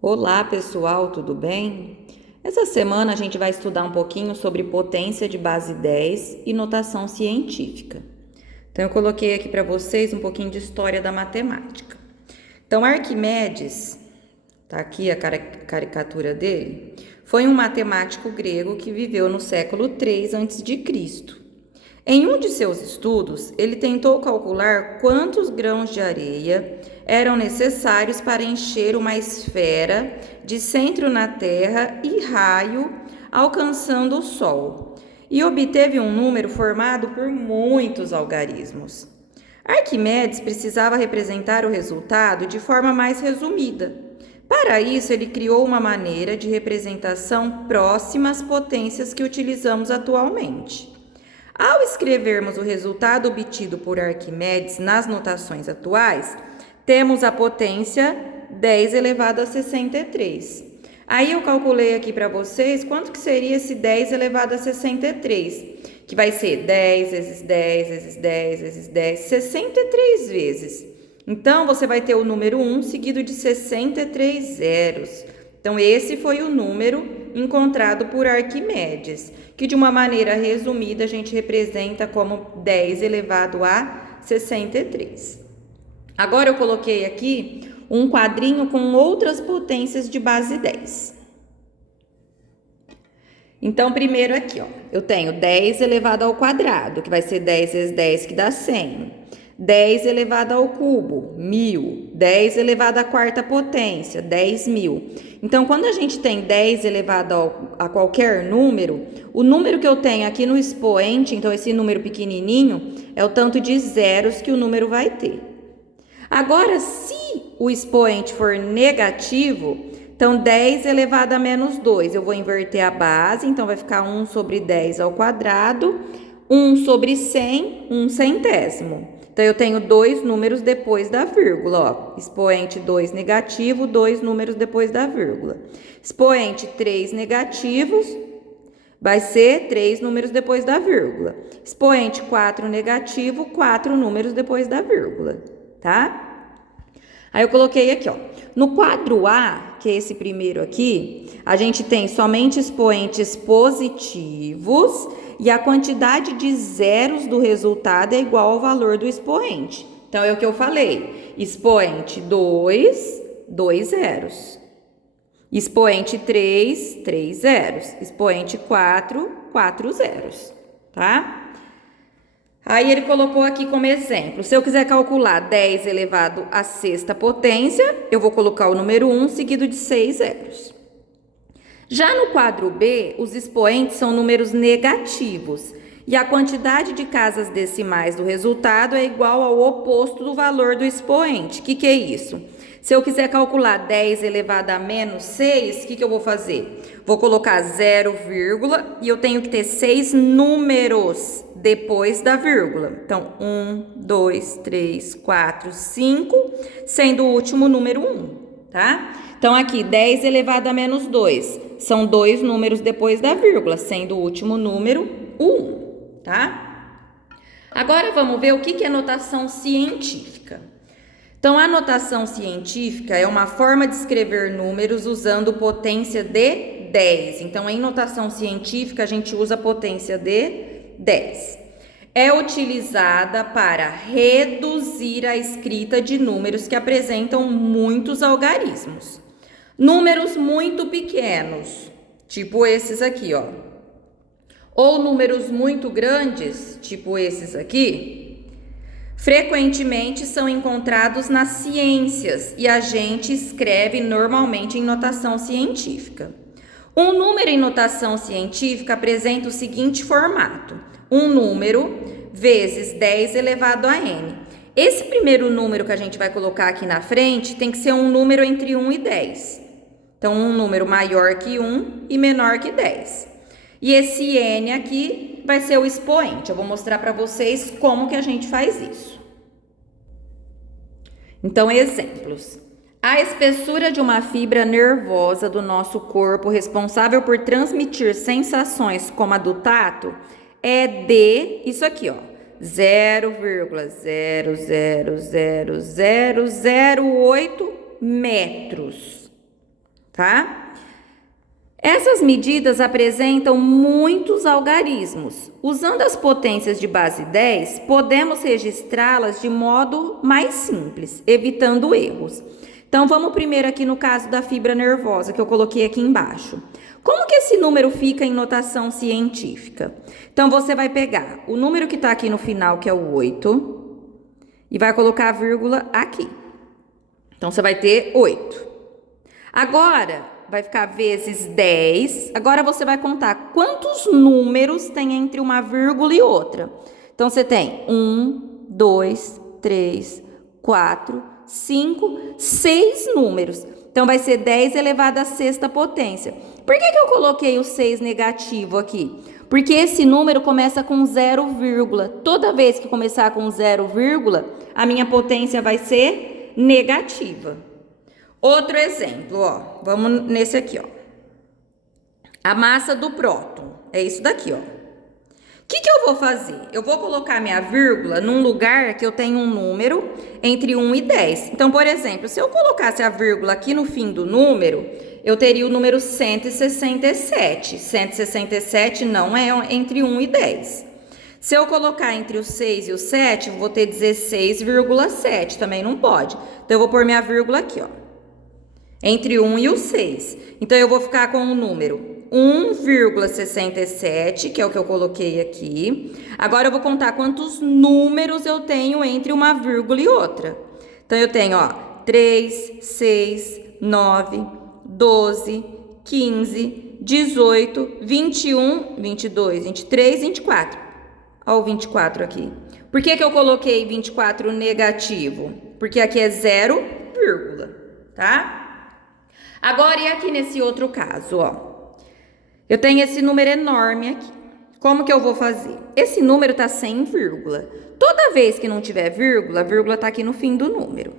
Olá pessoal, tudo bem? Essa semana a gente vai estudar um pouquinho sobre potência de base 10 e notação científica. Então eu coloquei aqui para vocês um pouquinho de história da matemática. Então Arquimedes, tá aqui a caricatura dele, foi um matemático grego que viveu no século 3 a.C. Em um de seus estudos, ele tentou calcular quantos grãos de areia eram necessários para encher uma esfera de centro na Terra e raio alcançando o Sol, e obteve um número formado por muitos algarismos. Arquimedes precisava representar o resultado de forma mais resumida. Para isso, ele criou uma maneira de representação próxima às potências que utilizamos atualmente. Ao escrevermos o resultado obtido por Arquimedes nas notações atuais, temos a potência 10 elevado a 63. Aí eu calculei aqui para vocês quanto que seria esse 10 elevado a 63, que vai ser 10 vezes 10 vezes 10 vezes 10, 63 vezes. Então, você vai ter o número 1 seguido de 63 zeros. Então, esse foi o número encontrado por Arquimedes, que de uma maneira resumida a gente representa como 10 elevado a 63. Agora eu coloquei aqui um quadrinho com outras potências de base 10. Então, primeiro aqui, ó, eu tenho 10 elevado ao quadrado, que vai ser 10 vezes 10, que dá 100. 10 elevado ao cubo, 1000. 10 elevado à quarta potência, 10.000. Então, quando a gente tem 10 elevado a qualquer número, o número que eu tenho aqui no expoente, então esse número pequenininho, é o tanto de zeros que o número vai ter. Agora, se o expoente for negativo, então 10 elevado a menos 2, eu vou inverter a base, então vai ficar 1 sobre 10 ao quadrado, 1 sobre 100, 1 centésimo. Então, eu tenho dois números depois da vírgula, ó. Expoente 2 negativo, dois números depois da vírgula. Expoente 3 negativos, vai ser 3 números depois da vírgula. Expoente 4 negativo, 4 números depois da vírgula, tá? Aí eu coloquei aqui, ó. No quadro A, que é esse primeiro aqui, a gente tem somente expoentes positivos e a quantidade de zeros do resultado é igual ao valor do expoente. Então, é o que eu falei. Expoente 2, 2 zeros. Expoente 3, 3 zeros. Expoente 4, 4 zeros, tá? Aí ele colocou aqui como exemplo, se eu quiser calcular 10 elevado à sexta potência, eu vou colocar o número 1 seguido de 6 zeros. Já no quadro B, os expoentes são números negativos e a quantidade de casas decimais do resultado é igual ao oposto do valor do expoente. O que é isso? Se eu quiser calcular 10 elevado a menos 6, o que eu vou fazer? Vou colocar 0, e eu tenho que ter 6 números depois da vírgula. Então, 1, 2, 3, 4, 5, sendo o último número 1, tá? Então, aqui, 10 elevado a menos 2, são dois números depois da vírgula, sendo o último número o 1, tá? Agora, vamos ver o que é notação científica. Então, a notação científica é uma forma de escrever números usando potência de 10. Então, em notação científica, a gente usa potência de 10. É utilizada para reduzir a escrita de números que apresentam muitos algarismos. Números muito pequenos, tipo esses aqui, ó. Ou números muito grandes, tipo esses aqui, frequentemente são encontrados nas ciências e a gente escreve normalmente em notação científica. Um número em notação científica apresenta o seguinte formato: um número vezes 10 elevado a n. Esse primeiro número que a gente vai colocar aqui na frente tem que ser um número entre 1 e 10. Então, um número maior que 1 e menor que 10. E esse n aqui vai ser o expoente. Eu vou mostrar para vocês como que a gente faz isso. Então, exemplos. A espessura de uma fibra nervosa do nosso corpo responsável por transmitir sensações como a do tato é de, isso aqui, ó, 0,0000008 metros. tá? Essas medidas apresentam muitos algarismos. Usando as potências de base 10, podemos registrá-las de modo mais simples, evitando erros. Então, vamos primeiro aqui no caso da fibra nervosa, que eu coloquei aqui embaixo. Como que esse número fica em notação científica? Então, você vai pegar o número que está aqui no final, que é o 8, e vai colocar a vírgula aqui. Então, você vai ter 8. Agora, vai ficar vezes 10. Agora, você vai contar quantos números tem entre uma vírgula e outra. Então, você tem 1, 2, 3, 4, 5, 6 números. Então, vai ser 10 elevado à sexta potência. Por que eu coloquei o 6 negativo aqui? Porque esse número começa com 0, toda vez que começar com 0, a minha potência vai ser negativa. Outro exemplo, ó, vamos nesse aqui, ó. A massa do próton, é isso daqui, ó. O que eu vou fazer? Eu vou colocar minha vírgula num lugar que eu tenho um número entre 1 e 10. Então, por exemplo, se eu colocasse a vírgula aqui no fim do número, eu teria o número 167. 167 não é entre 1 e 10. Se eu colocar entre o 6 e o 7, eu vou ter 16,7. Também não pode. Então, eu vou pôr minha vírgula aqui, ó. Entre 1 e o 6. Então, eu vou ficar com o número 1,67, que é o que eu coloquei aqui. Agora, eu vou contar quantos números eu tenho entre uma vírgula e outra. Então, eu tenho, ó, 3, 6, 9, 12, 15, 18, 21, 22, 23, 24. Ó o 24 aqui. Por que eu coloquei 24 negativo? Porque aqui é 0, tá? Agora, e aqui nesse outro caso, ó. Eu tenho esse número enorme aqui. Como que eu vou fazer? Esse número tá sem vírgula. Toda vez que não tiver vírgula, a vírgula tá aqui no fim do número,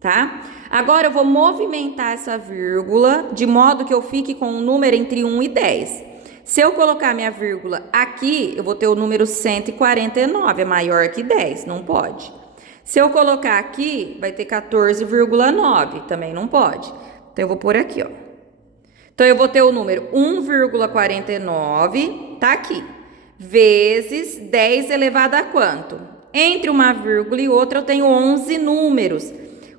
tá? Agora, eu vou movimentar essa vírgula de modo que eu fique com um número entre 1 e 10. Se eu colocar minha vírgula aqui, eu vou ter o número 149, é maior que 10, não pode. Se eu colocar aqui, vai ter 14,9, também não pode. Então, eu vou pôr aqui, ó. Então, eu vou ter o número 1,49, tá aqui, vezes 10 elevado a quanto? Entre uma vírgula e outra, eu tenho 11 números.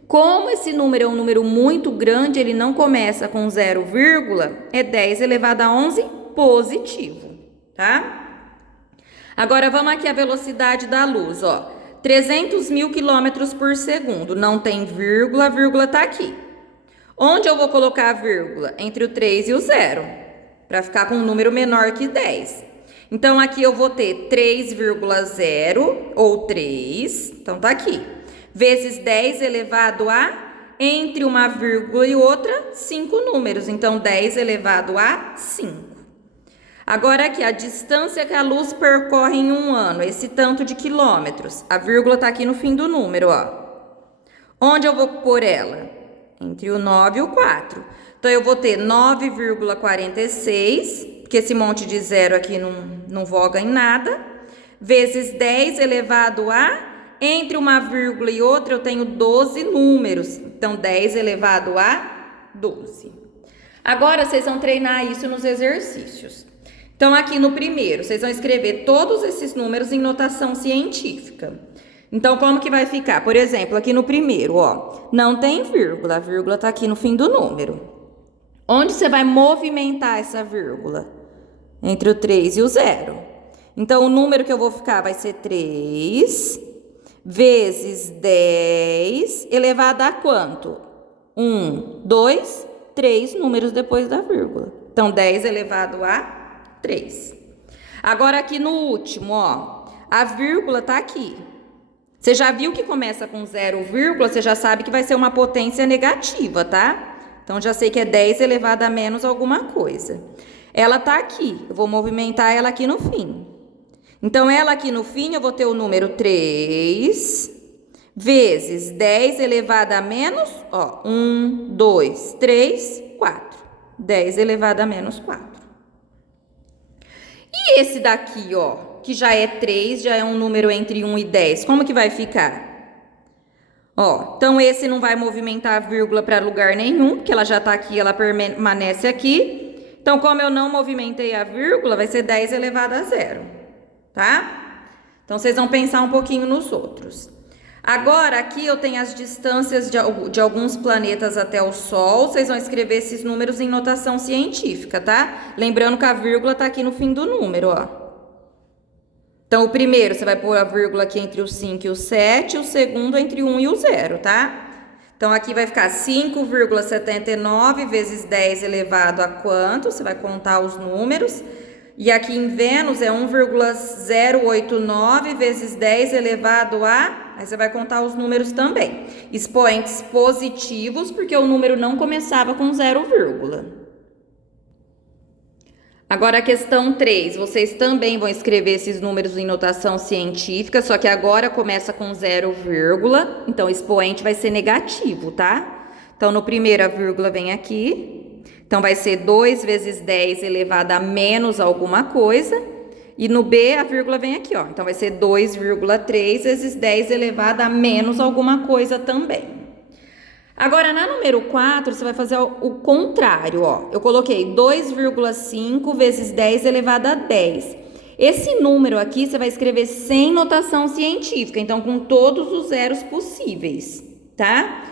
Como esse número é um número muito grande, ele não começa com 0, é 10 elevado a 11 positivo, tá? Agora, vamos aqui a velocidade da luz, ó. 300 mil quilômetros por segundo, não tem vírgula, a vírgula tá aqui. Onde eu vou colocar a vírgula? Entre o 3 e o 0, para ficar com um número menor que 10. Então, aqui eu vou ter 3,0 ou 3, então tá aqui, vezes 10 elevado a, entre uma vírgula e outra, 5 números. Então, 10 elevado a 5. Agora aqui, a distância que a luz percorre em um ano, esse tanto de quilômetros. A vírgula tá aqui no fim do número, ó. Onde eu vou pôr ela? Entre o 9 e o 4. Então, eu vou ter 9,46, porque esse monte de zero aqui não voga em nada, vezes 10 elevado a, entre uma vírgula e outra, eu tenho 12 números. Então, 10 elevado a 12. Agora, vocês vão treinar isso nos exercícios. Então, aqui no primeiro, vocês vão escrever todos esses números em notação científica. Então, como que vai ficar? Por exemplo, aqui no primeiro, ó, não tem vírgula, a vírgula tá aqui no fim do número. Onde você vai movimentar essa vírgula? Entre o 3 e o 0. Então, o número que eu vou ficar vai ser 3 vezes 10 elevado a quanto? 1, 2, 3 números depois da vírgula. Então, 10 elevado a 3. Agora, aqui no último, ó, a vírgula tá aqui. Você já viu que começa com 0, você já sabe que vai ser uma potência negativa, tá? Então, já sei que é 10 elevado a menos alguma coisa. Ela tá aqui, eu vou movimentar ela aqui no fim. Então, ela aqui no fim, eu vou ter o número 3 vezes 10 elevado a menos, ó, 1, 2, 3, 4. 10 elevado a menos 4. E esse daqui, ó, que já é 3, já é um número entre 1 e 10, como que vai ficar? Ó, então esse não vai movimentar a vírgula para lugar nenhum, porque ela já tá aqui, ela permanece aqui. Então, como eu não movimentei a vírgula, vai ser 10 elevado a zero, tá? Então, vocês vão pensar um pouquinho nos outros. Agora, aqui eu tenho as distâncias de alguns planetas até o Sol. Vocês vão escrever esses números em notação científica, tá? Lembrando que a vírgula tá aqui no fim do número, ó. Então, o primeiro, você vai pôr a vírgula aqui entre o 5 e o 7, o segundo entre o 1 e o 0, tá? Então, aqui vai ficar 5,79 vezes 10 elevado a quanto? Você vai contar os números. E aqui em Vênus é 1,089 vezes 10 elevado a... Aí você vai contar os números também. Expoentes positivos, porque o número não começava com 0, vírgula. Agora a questão 3, vocês também vão escrever esses números em notação científica, só que agora começa com 0, vírgula, então o expoente vai ser negativo, tá? Então no primeiro a vírgula vem aqui, então vai ser 2 vezes 10 elevado a menos alguma coisa, e no B a vírgula vem aqui, ó, então vai ser 2,3 vezes 10 elevado a menos alguma coisa também. Agora, na número 4, você vai fazer o contrário, ó. Eu coloquei 2,5 vezes 10 elevado a 10. Esse número aqui, você vai escrever sem notação científica, então com todos os zeros possíveis, tá?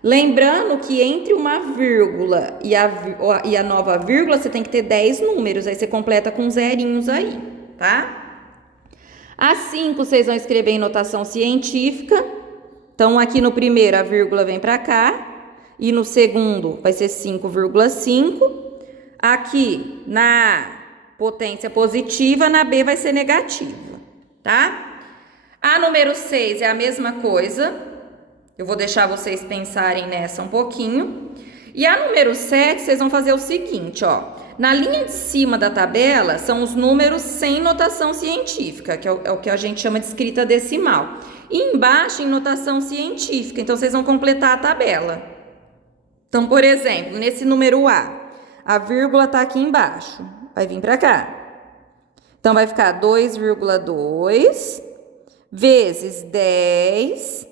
Lembrando que entre uma vírgula e a nova vírgula, você tem que ter 10 números, aí você completa com zerinhos aí, tá? A 5, vocês vão escrever em notação científica. Então, aqui no primeiro, a vírgula vem para cá. E no segundo, vai ser 5,5. Aqui, na potência positiva, na B vai ser negativa, tá? A número 6 é a mesma coisa. Eu vou deixar vocês pensarem nessa um pouquinho. E a número 7, vocês vão fazer o seguinte, ó. Na linha de cima da tabela, são os números sem notação científica, que é o que a gente chama de escrita decimal. E embaixo, em notação científica. Então, vocês vão completar a tabela. Então, por exemplo, nesse número a vírgula está aqui embaixo. Vai vir para cá. Então, vai ficar 2,2 vezes 10.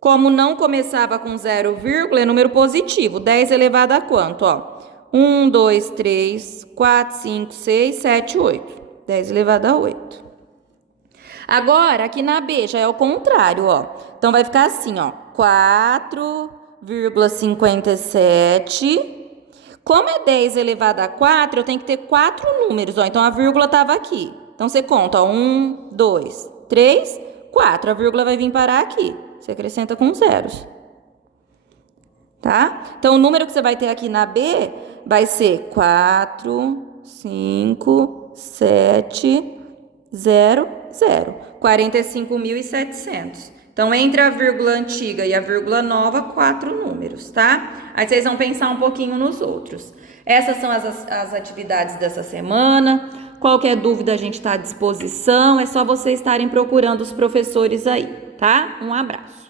Como não começava com 0, vírgula, é número positivo. 10 elevado a quanto? Ó, 1, 2, 3, 4, 5, 6, 7, 8. 10 elevado a 8. Agora, aqui na B já é o contrário, ó. Então, vai ficar assim, ó. 4,57. Como é 10 elevado a 4, eu tenho que ter 4 números, ó. Então, a vírgula estava aqui. Então, você conta, ó. 1, 2, 3, 4. A vírgula vai vir parar aqui. Você acrescenta com zeros. Tá? Então, o número que você vai ter aqui na B vai ser 4, 5, 7... 0, 0. 45.700. Então, entre a vírgula antiga e a vírgula nova, 4 números, tá? Aí vocês vão pensar um pouquinho nos outros. Essas são as atividades dessa semana. Qualquer dúvida, a gente está à disposição. É só vocês estarem procurando os professores aí, tá? Um abraço.